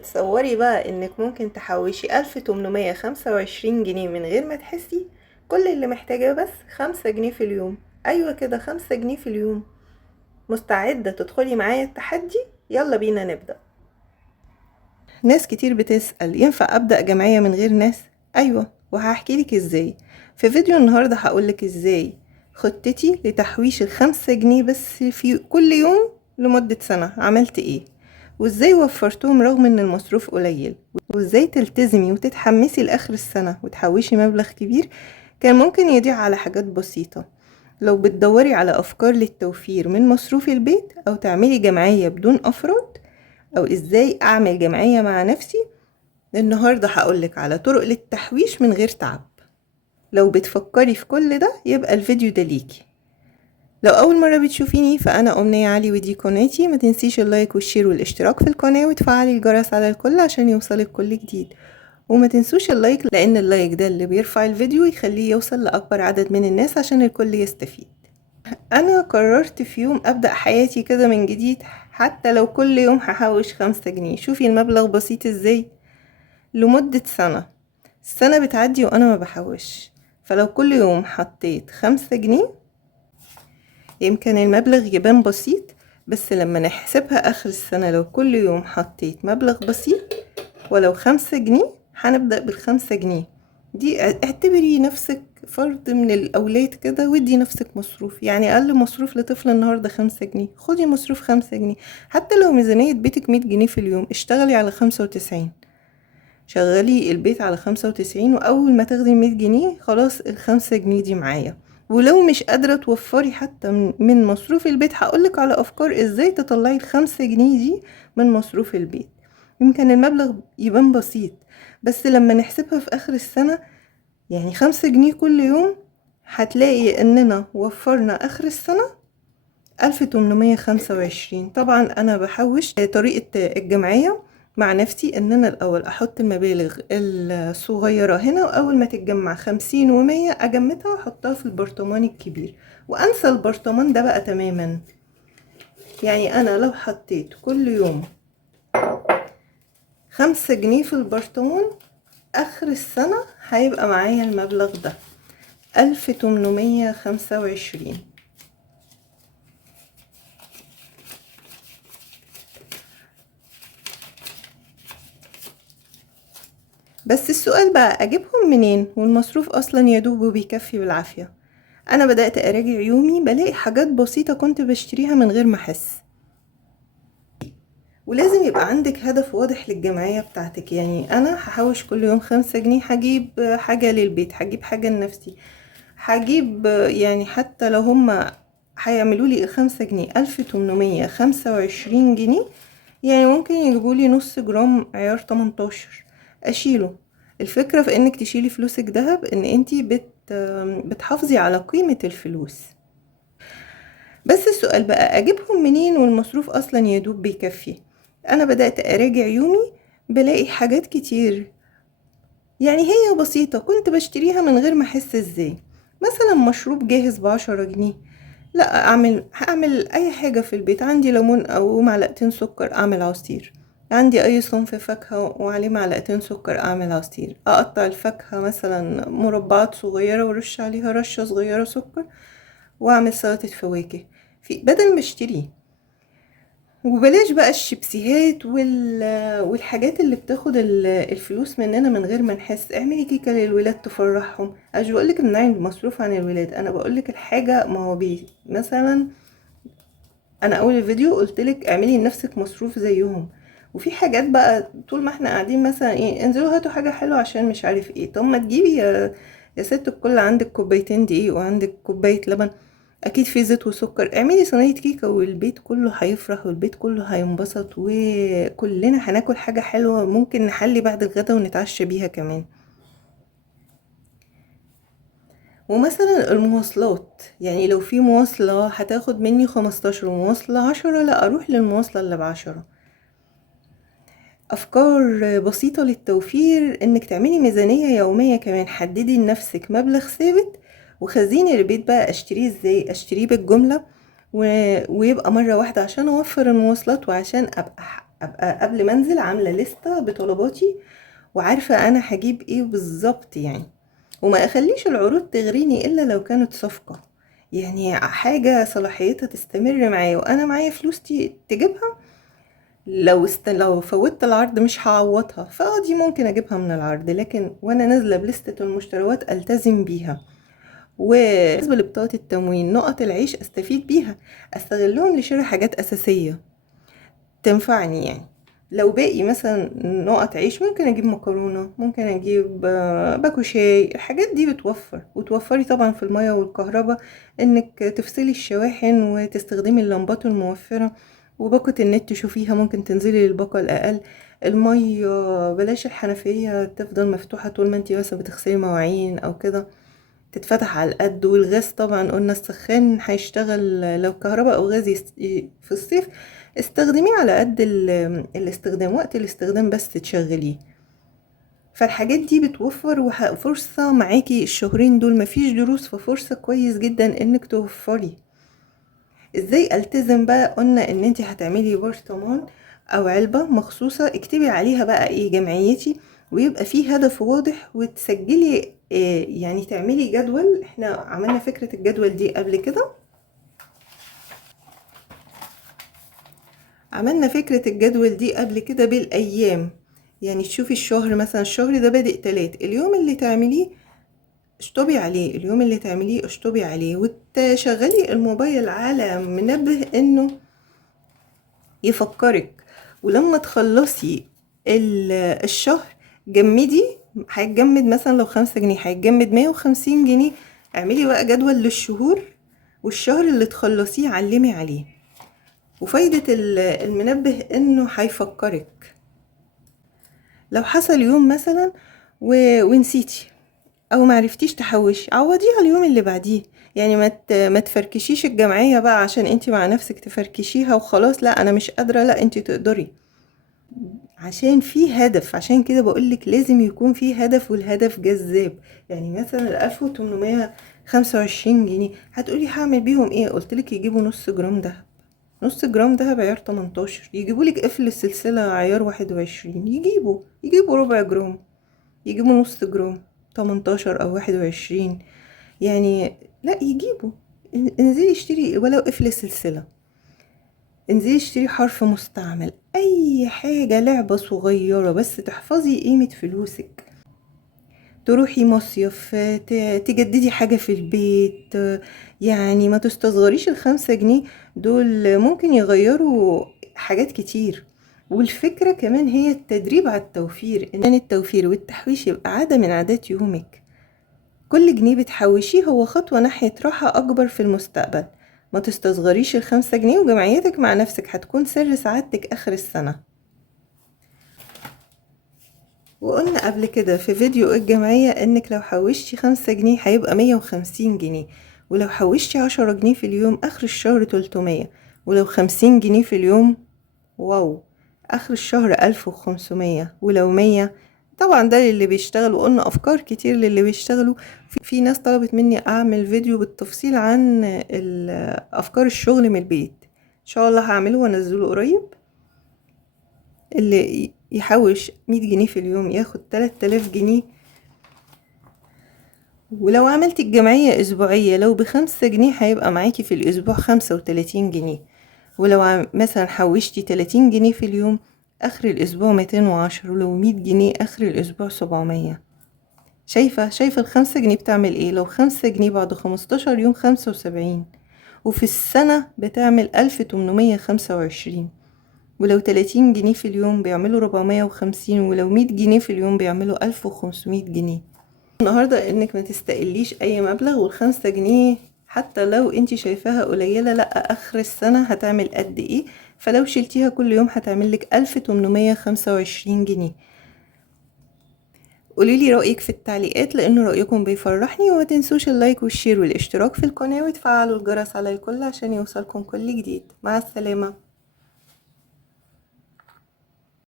تتصوري بقى انك ممكن تحوشي 1825 جنيه من غير ما تحسي؟ كل اللي محتاجاه بس 5 جنيه في اليوم. ايوه كده، 5 جنيه في اليوم. مستعدة تدخلي معايا التحدي؟ يلا بينا نبدأ. ناس كتير بتسأل ينفع أبدأ جمعية من غير ناس؟ أيوة، وهحكيلك ازاي. في فيديو النهاردة هقولك ازاي خطتي لتحويش ال5 جنيه بس في كل يوم لمدة سنة عملت ايه، وازاي وفرتهم رغم ان المصروف قليل، وازاي تلتزمي وتتحمسي لآخر السنة وتحوشي مبلغ كبير كان ممكن يضيع على حاجات بسيطة. لو بتدوري على أفكار للتوفير من مصروف البيت أو تعملي جمعية بدون أفراد، أو إزاي أعمل جمعية مع نفسي، النهاردة هقولك على طرق للتحويش من غير تعب. لو بتفكري في كل ده يبقى الفيديو ده ليكي. لو أول مرة بتشوفيني فأنا أمنية علي ودي قناتي. ما تنسيش اللايك والشير والاشتراك في القناة وتفعلي الجرس على الكل عشان يوصلك كل جديد. وما تنسوش اللايك لأن اللايك ده اللي بيرفع الفيديو يخليه يوصل لأكبر عدد من الناس عشان الكل يستفيد. أنا قررت في يوم أبدأ حياتي كده من جديد، حتى لو كل يوم هحوش 5 جنيه. شوفي المبلغ بسيط ازاي، لمدة سنة. السنة بتعدي وأنا ما بحوش، فلو كل يوم حطيت 5 جنيه يمكن المبلغ يبان بسيط، بس لما نحسبها آخر السنة لو كل يوم حطيت مبلغ بسيط ولو 5 جنيه هنبدأ ب5 جنيه. دي اعتبري نفسك فرد من الأولاد كده، ودي نفسك مصروف. يعني أقل مصروف لطفل النهاردة 5 جنيه، خدي مصروف 5 جنيه. حتى لو ميزانية بيتك 100 جنيه في اليوم، اشتغلي على 95. شغلي البيت على 95، وأول ما تاخدي 100 جنيه خلاص ال5 جنيه دي معايا. ولو مش قادرة توفري حتى من مصروف البيت، هقولك على أفكار ازاي تطلعي ال5 جنيه دي من مصروف البيت. يمكن المبلغ يبان بسيط، بس لما نحسبها في آخر السنة، يعني 5 جنيه كل يوم، هتلاقي اننا وفرنا آخر السنة 1825. طبعا انا بحوش طريقة الجمعية مع نفسي ان انا الاول احط المبالغ الصغيرة هنا، واول ما تتجمع 50 و100 اجمدها واحطها في البرطمان الكبير، وانسى البرطمان ده بقى تماما. يعني انا لو حطيت كل يوم 5 جنيه في البرطمان، اخر السنة هيبقى معايا المبلغ ده 1825. بس السؤال بقى اجيبهم منين والمصروف اصلا يدوب وبيكفي بالعافية؟ انا بدأت اراجع يومي، بلاقي حاجات بسيطة كنت بشتريها من غير ما احس. ولازم يبقى عندك هدف واضح للجمعية بتاعتك. يعني انا هحوش كل يوم 5 جنيه، هجيب حاجة للبيت، هجيب حاجة لنفسي، هجيب يعني حتى لو هما هيعملوا لي 5 جنيه 1825 جنيه، يعني ممكن يجيبوا لي نص جرام عيار 18 اشيله. الفكرة في انك تشيلي فلوسك دهب، ان انتي بتحافظي على قيمة الفلوس. بس السؤال بقى اجيبهم منين والمصروف اصلا يدوب بيكفي؟ انا بدأت اراجع يومي، بلاقي حاجات كتير يعني هي بسيطة كنت بشتريها من غير ما احس. ازاي؟ مثلا مشروب جاهز ب10 جنيه، لا هعمل اي حاجة في البيت. عندي ليمون او معلقتين سكر، اعمل عصير. عندي اي صنف فاكهة وعليه معلقتين سكر، اعمل عصير. اقطع الفاكهة مثلا مربعات صغيرة ورش عليها رشة صغيرة سكر، واعمل سلطة فواكه في بدل ما اشتري. وبلاش بقى الشيبسيهات والحاجات اللي بتاخد الفلوس مننا من غير ما نحس. اعملي كيكه للولاد تفرحهم. مش بقولك امنعي المصروف عن الولاد، انا بقولك الحاجه ما هو مثلا انا اول الفيديو قلتلك اعملي لنفسك مصروف زيهم. وفي حاجات بقى طول ما احنا قاعدين مثلا ايه، انزلوا هاتوا حاجه حلوه عشان مش عارف ايه. طب ما تجيبي يا ست الكل، عندك كوبايتين دقيق وعندك كوبايه لبن، اكيد في زيت وسكر. اعملي صينيه كيكه والبيت كله هيفرح والبيت كله هينبسط، وكلنا هناكل حاجه حلوه ممكن نحلي بعد الغدا ونتعشى بيها كمان. ومثلا المواصلات، يعني لو في مواصله هتاخد مني 15 ومواصله 10، لا اروح للمواصله اللي ب10. افكار بسيطه للتوفير، انك تعملي ميزانيه يوميه كمان. حددي لنفسك مبلغ ثابت. وخزيني البيت بقى اشتريه ازاي؟ اشتريه بالجمله ويبقى مرة واحدة عشان اوفر المواصلات، وعشان ابقى ابقى قبل ما انزل عامله لستة بطلباتي وعارفه انا هجيب ايه بالظبط يعني. وما اخليش العروض تغريني الا لو كانت صفقه، يعني حاجه صلاحيتها تستمر معايا وانا معايا فلوس تجيبها. لو فوتت العرض مش هعوضها، دي ممكن اجيبها من العرض، لكن وانا نازله بلستة المشتريات التزم بيها. وبالنسبه لبطاقه التموين، نقط العيش استفيد بيها، استغلهم لشراء حاجات اساسيه تنفعني يعني. لو باقي مثلا نقط عيش ممكن اجيب مكرونه، ممكن اجيب باكو شاي. الحاجات دي بتوفر، وتوفري طبعا في الميه والكهرباء، انك تفصلي الشواحن وتستخدمي اللمبات الموفره. وباقة النت تشوفيها، ممكن تنزلي للباقة الاقل. الميه بلاش الحنفيه تفضل مفتوحه طول ما انتي مثلا بتغسلي مواعين او كده، تتفتح على القد. والغاز طبعا قلنا السخان هيشتغل لو كهرباء او غاز في الصيف استخدميه على قد الاستخدام، وقت الاستخدام بس تشغليه. فالحاجات دي بتوفر، وفرصة معاكي الشهرين دول مفيش دروس، ففرصة كويس جدا انك توفري. ازاي التزم بقى؟ قلنا ان انت هتعملي برطمان او علبة مخصوصة اكتبي عليها بقى ايه جمعيتي، ويبقى فيه هدف واضح، وتسجلي يعني تعملي جدول. احنا عملنا فكرة الجدول دي قبل كده، عملنا فكرة الجدول دي قبل كده بالأيام. يعني تشوفي الشهر، مثلا الشهر ده بادئ 3، اليوم اللي تعمليه اشطبي عليه، اليوم اللي تعمليه اشطبي عليه، وتشغلي الموبايل على منبه انه يفكرك. ولما تخلصي الشهر جمدي، هيتجمد مثلا لو 5 جنيه هيتجمد 150 جنيه. اعملي بقى جدول للشهور، والشهر اللي تخلصيه علمي عليه. وفايدة المنبه انه هيفكرك. لو حصل يوم مثلا ونسيتي او معرفتيش تحوشي، عوضيها اليوم اللي بعديه. يعني ما تفركشيش الجمعية بقى عشان انتي مع نفسك تفركشيها وخلاص، لا انا مش قادرة، لا انتي تقدري، عشان في هدف. عشان كده بقولك لازم يكون في هدف، والهدف جذاب. يعني مثلا 1825 جنيه هتقولي هعمل بيهم ايه؟ قلتلك يجيبوا نص جرام دهب. نص جرام دهب عيار 18، يجيبولك قفل السلسلة عيار 21، يجيبوا ربع جرام، يجيبوا نص جرام 18 او 21 يعني. لا يجيبوا، انزلي اشتري ولو قفل سلسلة، انزلي اشتري حرف مستعمل، اي حاجة، لعبة صغيرة بس تحفظي قيمة فلوسك. تروحي مصيف، تجددي حاجة في البيت. يعني ما تستصغريش ال5 جنيه دول، ممكن يغيروا حاجات كتير. والفكرة كمان هي التدريب على التوفير، ان التوفير والتحويش يبقى عادة من عادات يومك. كل جنيه بتحوشيه هو خطوة ناحية راحة أكبر في المستقبل. ما تستصغريش ال5 جنيه، وجمعيتك مع نفسك هتكون سر سعادتك آخر السنة. وقلنا قبل كده في فيديو الجمعية انك لو حوشتي 5 جنيه هيبقى 150 جنيه، ولو حوشتي 10 جنيه في اليوم اخر الشهر 300، ولو 50 جنيه في اليوم واو اخر الشهر 1500، ولو 100. طبعا ده للي بيشتغلوا، قلنا افكار كتير للي بيشتغلوا. في ناس طلبت مني اعمل فيديو بالتفصيل عن افكار الشغل من البيت، ان شاء الله هعمله وانزله قريب. اللي يحوش 100 جنيه في اليوم ياخد 3000 جنيه. ولو عملت الجمعية أسبوعية لو ب5 جنيه هيبقى معاكي في الأسبوع 35 جنيه. ولو مثلا حوشتي 30 جنيه في اليوم آخر الأسبوع 210، ولو 100 جنيه آخر الأسبوع 700. شايفة ال5 جنيه بتعمل ايه؟ لو 5 جنيه بعد 15 يوم 75، وفي السنة بتعمل 1825. ولو 30 جنيه في اليوم بيعملوا 450، ولو 100 جنيه في اليوم بيعملوا 1500 جنيه. النهاردة انك ما تستقليش اي مبلغ، وال5 جنيه حتى لو انتي شايفاها قليلة، لا اخر السنة هتعمل قد ايه؟ فلو شلتيها كل يوم هتعمل لك 1825 جنيه. قوليلي رأيك في التعليقات، لأنه رأيكم بيفرحني. وما تنسوش اللايك والشير والاشتراك في القناة، وتفعلوا الجرس على الكل عشان يوصلكم كل جديد. مع السلامة.